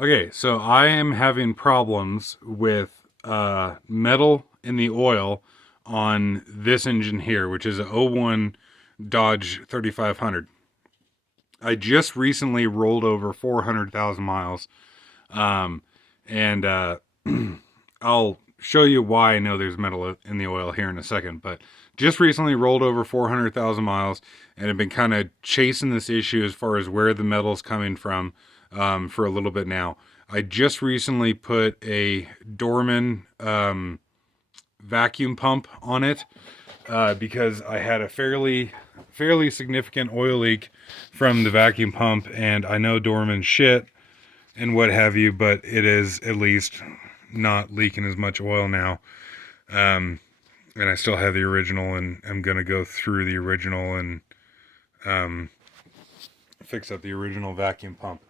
Okay, so I am having problems with metal in the oil on this engine here, which is a '01 Dodge 3500. I just recently rolled over 400,000 miles, um, and I'll show you why I know there's metal in the oil here in a second. But just recently rolled over 400,000 miles, and have been kind of chasing this issue as far as where the metal's coming from for a little bit now. I just recently put a Dorman vacuum pump on it because I had a fairly significant oil leak from the vacuum pump, and I know Dorman shit and what have you, but it is at least not leaking as much oil now. And I still have the original, and I'm gonna go through the original and um, fix up the original vacuum pump.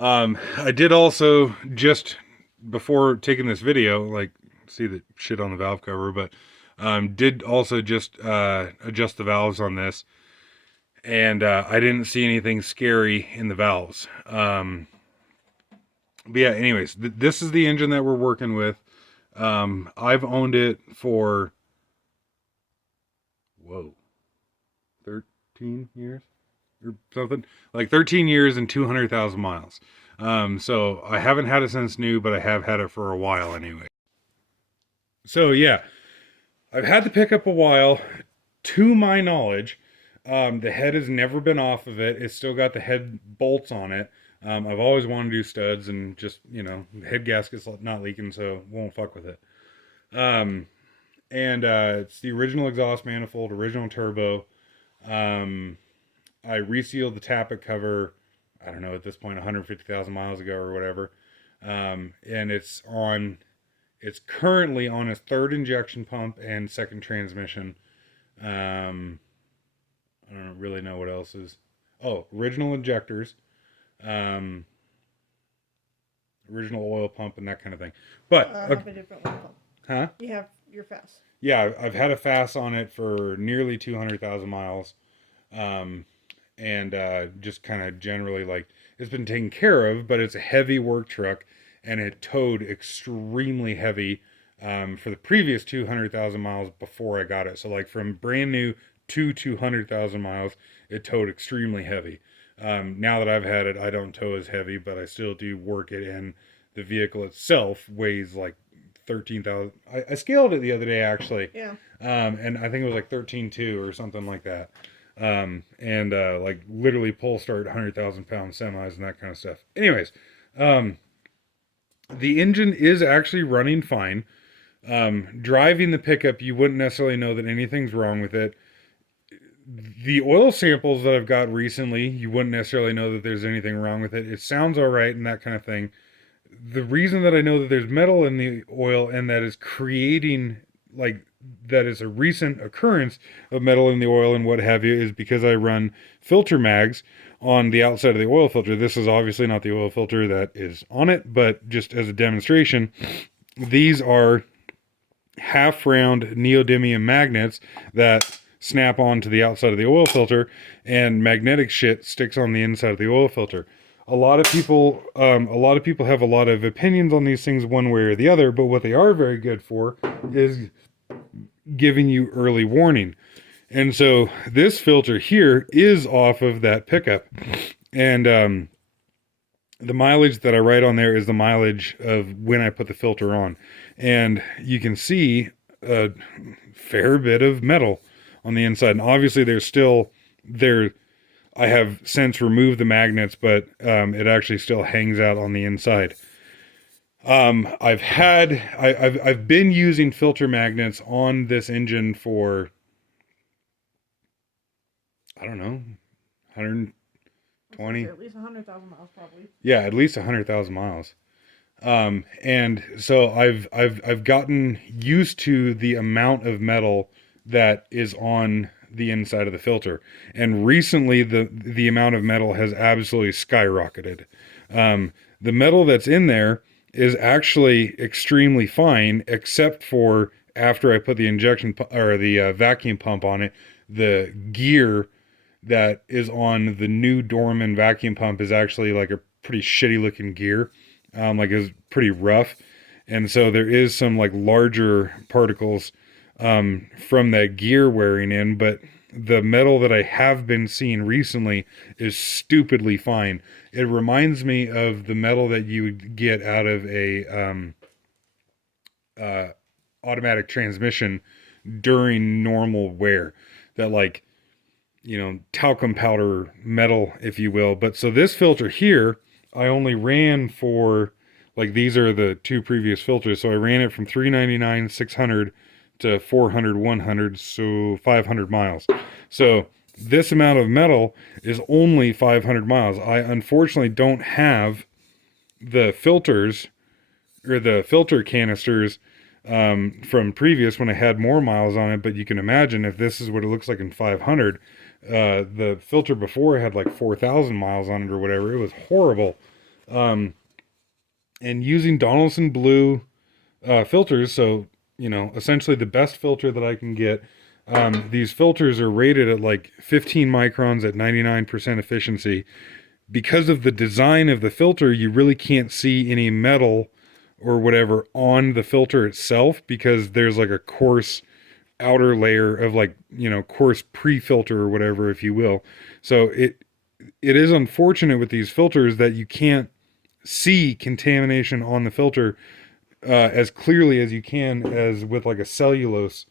I did also, just before taking this video, like, see the shit on the valve cover, but did also just adjust the valves on this, and I didn't see anything scary in the valves. But yeah, anyways, this is the engine that we're working with. I've owned it for, whoa, 13 years or something, like 13 years and 200,000 miles. So I haven't had it since new, but I have had it for a while anyway. So yeah, I've had the pickup a while. To my knowledge, the head has never been off of it. It's still got the head bolts on it. I've always wanted to do studs, and just, the head gasket's not leaking, so won't fuck with it. And it's the original exhaust manifold, original turbo. I resealed the tappet cover, I don't know, at this point, 150,000 miles ago or whatever. And it's currently on a third injection pump and second transmission. I don't really know what else is. Oh, original injectors, um, original oil pump, and that kind of thing. But I have a different one. huh? You have your fast. Yeah, I've had a FAS on it for nearly 200,000 miles, um, and just kind of generally, like, it's been taken care of, but it's a heavy work truck, and it towed extremely heavy for the previous 200,000 miles before I got it. So, like, from brand new to 200,000 miles, it towed extremely heavy. Now that I've had it, I don't tow as heavy, but I still do work it, and the vehicle itself weighs like 13,000. I scaled it the other day, actually. Yeah. And I think it was like 13.2 or something like that. And like literally pull start 100,000 pound semis and that kind of stuff. Anyways, the engine is actually running fine. Driving the pickup, you wouldn't necessarily know that anything's wrong with it. The oil samples that I've got recently, you wouldn't necessarily know that there's anything wrong with it. It sounds all right and that kind of thing. The reason that I know that there's metal in the oil, and that is creating, like, that is a recent occurrence of metal in the oil and what have you, is because I run filter mags on the outside of the oil filter. This is obviously not the oil filter that is on it, but just as a demonstration, these are half round neodymium magnets that snap onto the outside of the oil filter, and magnetic shit sticks on the inside of the oil filter. A lot of people have a lot of opinions on these things one way or the other, but what they are very good for is giving you early warning. And so this filter here is off of that pickup, and the mileage that I write on there is the mileage of when I put the filter on, and you can see a fair bit of metal on the inside. And obviously there's still there. I have since removed the magnets, but it actually still hangs out on the inside. I've been using filter magnets on this engine for, I don't know, 120. At least 100,000 miles, probably. Yeah, at least 100,000 miles. And so I've gotten used to the amount of metal that is on the inside of the filter, and recently the amount of metal has absolutely skyrocketed. The metal that's in there is actually extremely fine, except for after I put the injection or the vacuum pump on it, the gear that is on the new Dorman vacuum pump is actually like a pretty shitty looking gear. Like it's pretty rough. And so there is some like larger particles from that gear wearing in, but the metal that I have been seeing recently is stupidly fine. It reminds me of the metal that you would get out of a uh, automatic transmission during normal wear. That like, talcum powder metal, if you will. But so this filter here, I only ran for, like, these are the two previous filters. So I ran it from 399, 600 to 400, 100, so 500 miles. So this amount of metal is only 500 miles. I unfortunately don't have the filters or the filter canisters from previous when I had more miles on it. But you can imagine if this is what it looks like in 500, the filter before had like 4,000 miles on it or whatever. It was horrible. And using Donaldson Blue filters, so essentially the best filter that I can get. These filters are rated at like 15 microns at 99% efficiency. Because of the design of the filter, you really can't see any metal or whatever on the filter itself because there's like a coarse outer layer of like, coarse pre-filter or whatever, if you will. So it is unfortunate with these filters that you can't see contamination on the filter as clearly as you can as with like a cellulose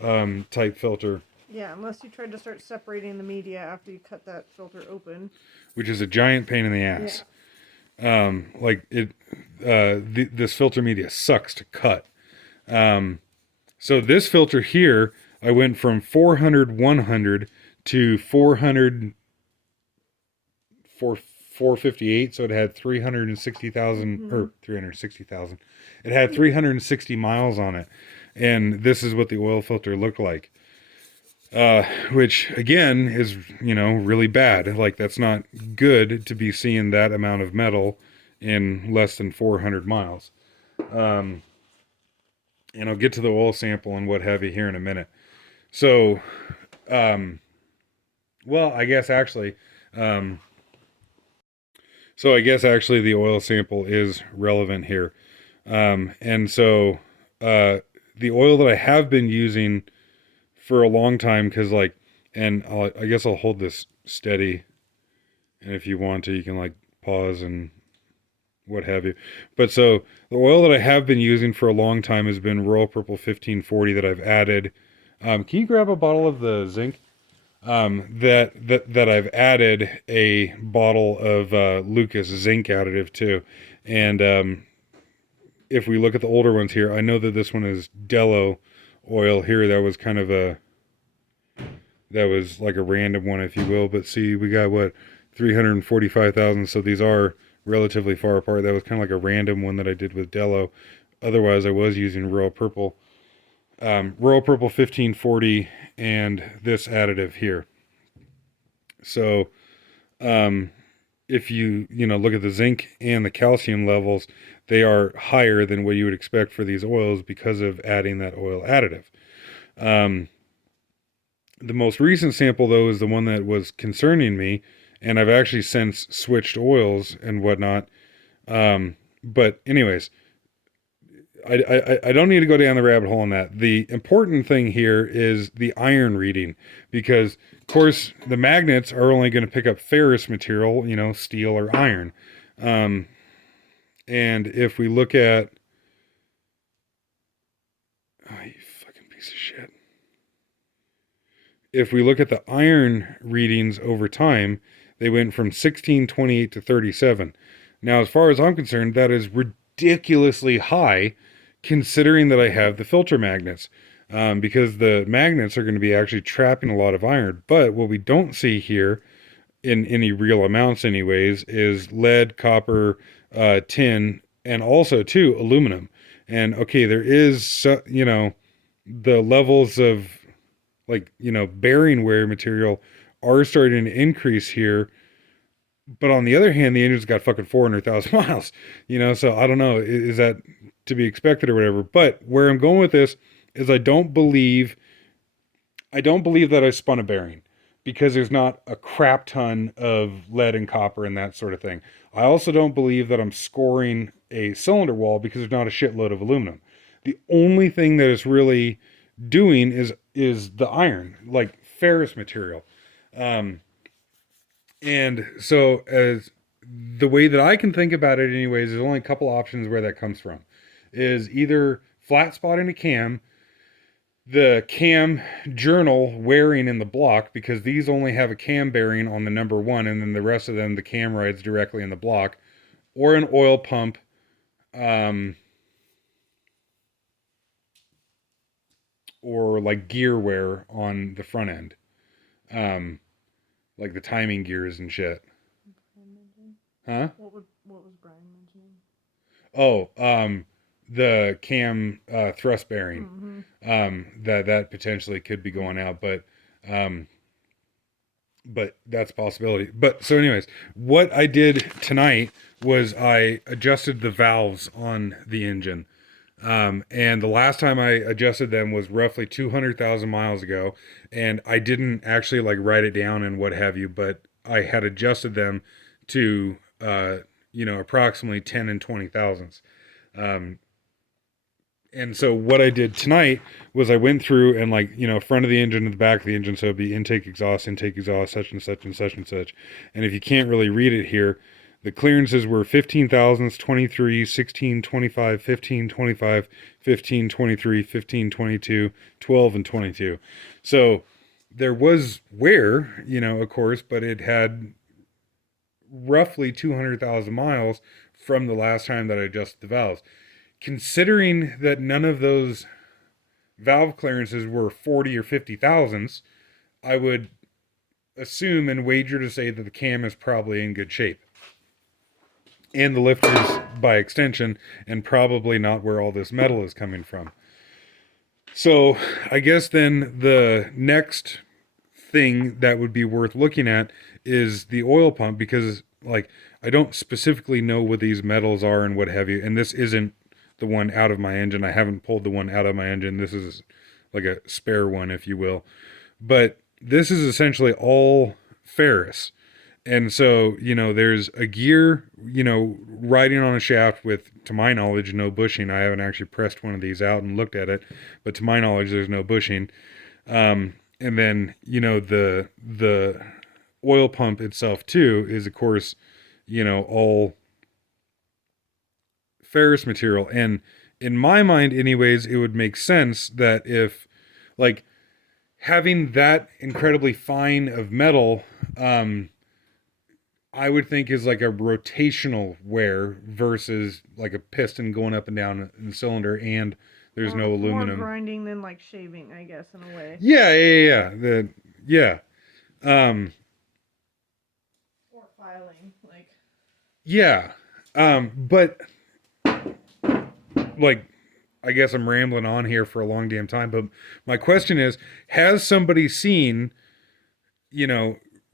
type filter. Yeah, unless you tried to start separating the media after you cut that filter open. Which is a giant pain in the ass. This filter media sucks to cut. So this filter here, I went from 400, 100 to 400, 458. So it had 360,000 or 360,000. It had 360 miles on it. And this is what the oil filter looked like. Which again is, really bad. Like that's not good to be seeing that amount of metal in less than 400 miles. And I'll get to the oil sample and what have you here in a minute. So, well, I guess actually, the oil sample is relevant here. And so, the oil that I have been using for a long time, because I guess I'll hold this steady, and if you want to, you can like pause and what have you. But so the oil that I have been using for a long time has been Royal Purple 1540 that I've added. Can you grab a bottle of the zinc? That I've added a bottle of Lucas zinc additive to, and if we look at the older ones here, I know that this one is Dello oil here. That was like a random one, if you will. But see, we got 345,000. So these are relatively far apart. That was kind of like a random one that I did with Dello. Otherwise, I was using Royal Purple 1540, and this additive here. So, if you look at the zinc and the calcium levels, they are higher than what you would expect for these oils because of adding that oil additive. The most recent sample, though, is the one that was concerning me, and I've actually since switched oils and whatnot. But anyways, I don't need to go down the rabbit hole on that. The important thing here is the iron reading, because, of course, the magnets are only going to pick up ferrous material, steel or iron. And if we look at... Oh, you fucking piece of shit. If we look at the iron readings over time, they went from 1628 to 37. Now, as far as I'm concerned, that is ridiculously high, considering that I have the filter magnets, because the magnets are going to be actually trapping a lot of iron. But what we don't see here, in any real amounts anyways, is lead, copper, tin, and also, too, aluminum. And, okay, there is, the levels of, bearing wear material are starting to increase here. But on the other hand, the engine's got fucking 400,000 miles, so I don't know, is that to be expected or whatever. But where I'm going with this is I don't believe that I spun a bearing, because there's not a crap ton of lead and copper and that sort of thing. I also don't believe that I'm scoring a cylinder wall because there's not a shitload of aluminum. The only thing that it's really doing is the iron, like ferrous material. Um, and so as the way that I can think about it anyways, there's only a couple options where that comes from. Is either flat spotting a cam, the cam journal wearing in the block, because these only have a cam bearing on the number one, and then the rest of them, the cam rides directly in the block, or an oil pump, or like gear wear on the front end, um, like the timing gears and shit. Huh? What was Brian mentioning? Oh, the cam thrust bearing. That potentially could be going out, um, but that's a possibility. But so, anyways, what I did tonight was I adjusted the valves on the engine. And the last time I adjusted them was roughly 200,000 miles ago. And I didn't actually like write it down and what have you, but I had adjusted them to, approximately 10 and 20 thousandths. Um, and so what I did tonight was I went through and like, front of the engine and the back of the engine. So it'd be intake, exhaust, such and such and such and such. And if you can't really read it here, the clearances were 15 thousandths, 23, 16, 25, 15, 25, 15, 23, 15, 22, 12, and 22. So there was wear, of course, but it had roughly 200,000 miles from the last time that I adjusted the valves. Considering that none of those valve clearances were 40 or 50 thousandths, I would assume and wager to say that the cam is probably in good shape. And the lifters by extension, and probably not where all this metal is coming from. So I guess then the next thing that would be worth looking at is the oil pump, because like I don't specifically know what these metals are and what have you, and this isn't the one out of my engine. I haven't pulled the one out of my engine. This is like a spare one, if you will. But this is essentially all ferrous. And so, there's a gear, riding on a shaft with, to my knowledge, no bushing. I haven't actually pressed one of these out and looked at it, but to my knowledge, there's no bushing. And then, the oil pump itself too is, of course, all ferrous material. And in my mind, anyways, it would make sense that if, like, having that incredibly fine of metal, I would think is like a rotational wear versus like a piston going up and down in the cylinder, and there's no aluminum. More grinding than like shaving, I guess, in a way. Yeah. Or filing, like. Yeah. But like, I guess I'm rambling on here for a long damn time, but my question is, has somebody seen,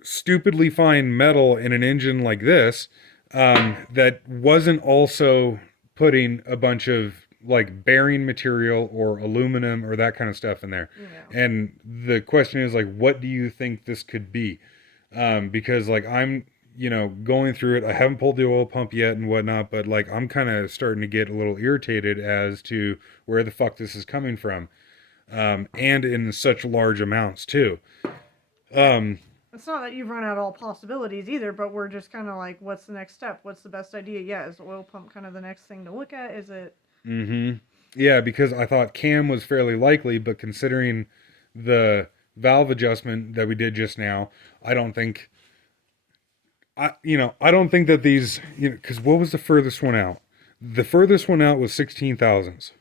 stupidly fine metal in an engine like this, that wasn't also putting a bunch of like bearing material or aluminum or that kind of stuff in there? Yeah. And the question is like, what do you think this could be? Because like I'm, going through it. I haven't pulled the oil pump yet and whatnot, but like I'm kind of starting to get a little irritated as to where the fuck this is coming from, and in such large amounts too. It's not that you've run out all possibilities either, but we're just kind of like, what's the next step? What's the best idea? Yeah, is the oil pump kind of the next thing to look at? Is it? Yeah, because I thought cam was fairly likely, but considering the valve adjustment that we did just now, I don't think. I don't think that these, because what was the furthest one out? The furthest one out was 16 thousandths.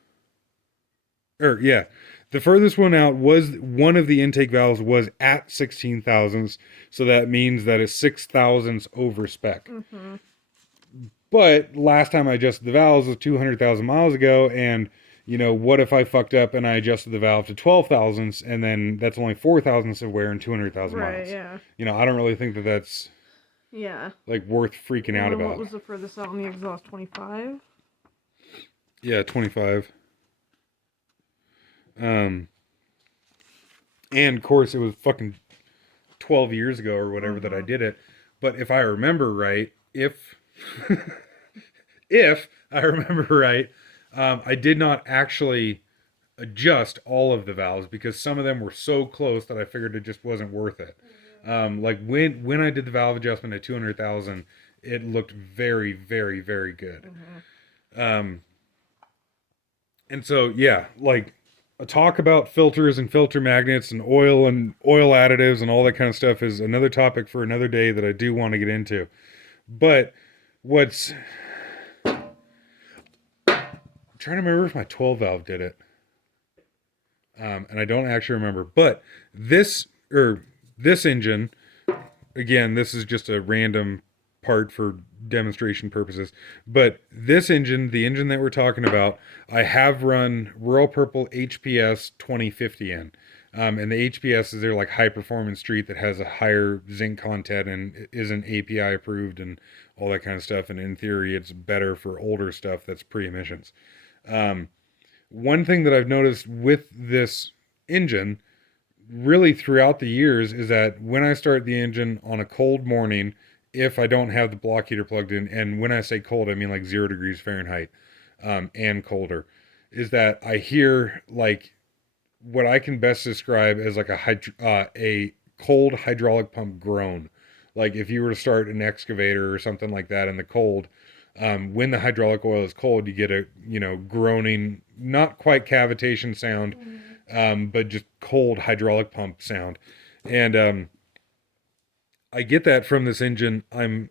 Yeah, the furthest one out was one of the intake valves was at 16 thousandths, so that means that it's 6 thousandths over spec. But last time I adjusted the valves was 200,000 miles ago, and what if I fucked up and I adjusted the valve to 12 thousandths, and then that's only 4 thousandths of wear and 200,000 miles. Right. Yeah. I don't really think that that's like worth freaking out about. What was the furthest out on the exhaust? 25. Yeah, 25. And of course it was fucking 12 years ago or whatever that I did it. But if I remember right, if I remember right, I did not actually adjust all of the valves because some of them were so close that I figured it just wasn't worth it. Like when I did the valve adjustment at 200,000, it looked very, very, very good. Um, and so yeah, like a talk about filters and filter magnets and oil additives and all that kind of stuff is another topic for another day that I do want to get into. But what's I'm trying to remember if my 12 valve did it. And I don't actually remember. But this engine, again, this is just a random part for demonstration purposes. But this engine, the engine that we're talking about, I have run Royal Purple HPS 2050 in. And the HPS is their like high performance street that has a higher zinc content and isn't API approved and all that kind of stuff. And in theory, it's better for older stuff that's pre emissions. One thing that I've noticed with this engine really throughout the years is that when I start the engine on a cold morning, if I don't have the block heater plugged in, and when I say cold, I mean like 0 degrees Fahrenheit and colder, is that I hear like what I can best describe as like a cold hydraulic pump groan. Like if you were to start an excavator or something like that in the cold, when the hydraulic oil is cold, you get a groaning, not quite cavitation sound, but just cold hydraulic pump sound. And I get that from this engine. I'm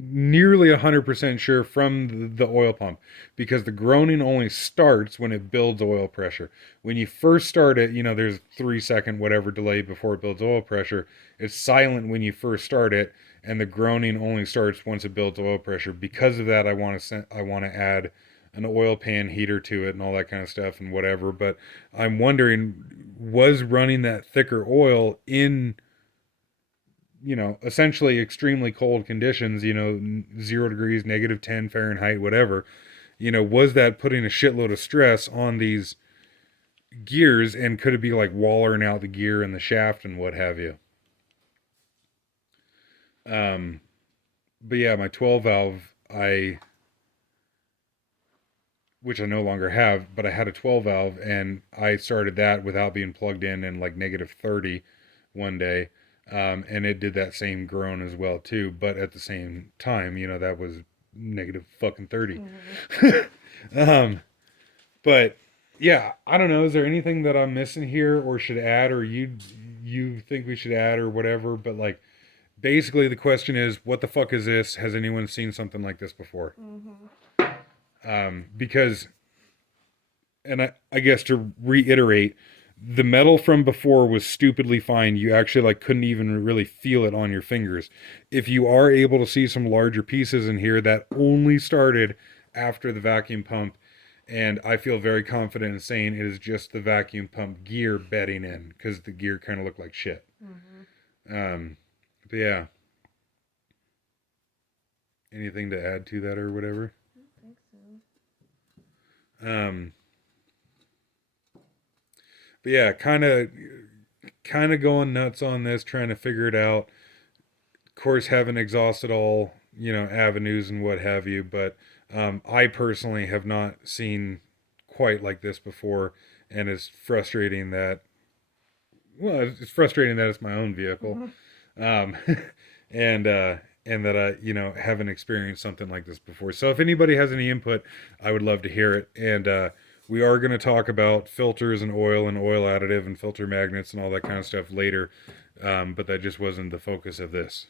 nearly 100% sure from the oil pump because the groaning only starts when it builds oil pressure. When you first start it, there's 3-second whatever delay before it builds oil pressure. It's silent when you first start it, and the groaning only starts once it builds oil pressure. Because of that, I want to add an oil pan heater to it and all that kind of stuff and whatever. But I'm wondering, was running that thicker oil in essentially extremely cold conditions, 0 degrees, -10 Fahrenheit, whatever, was that putting a shitload of stress on these gears, and could it be like wallering out the gear and the shaft and what have you? But yeah, my 12 valve, which I no longer have, but I had a 12 valve and I started that without being plugged in like -30 one day. And it did that same groan as well too, but at the same time, that was -30. But yeah, I don't know. Is there anything that I'm missing here or should add, or you think we should add or whatever? But like, basically the question is, what the fuck is this? Has anyone seen something like this before? Because, and I guess to reiterate, the metal from before was stupidly fine. You actually like couldn't even really feel it on your fingers. If you are able to see some larger pieces in here, that only started after the vacuum pump, and I feel very confident in saying it is just the vacuum pump gear bedding in, because the gear kind of looked like shit. But yeah, anything to add to that or whatever? I don't think so. But yeah, kind of going nuts on this, trying to figure it out. Of course, haven't exhausted all avenues and what have you, but I personally have not seen quite like this before, and it's frustrating that. Well, it's frustrating that it's my own vehicle, and that I haven't experienced something like this before. So if anybody has any input, I would love to hear it. And we are going to talk about filters and oil additive and filter magnets and all that kind of stuff later, but that just wasn't the focus of this.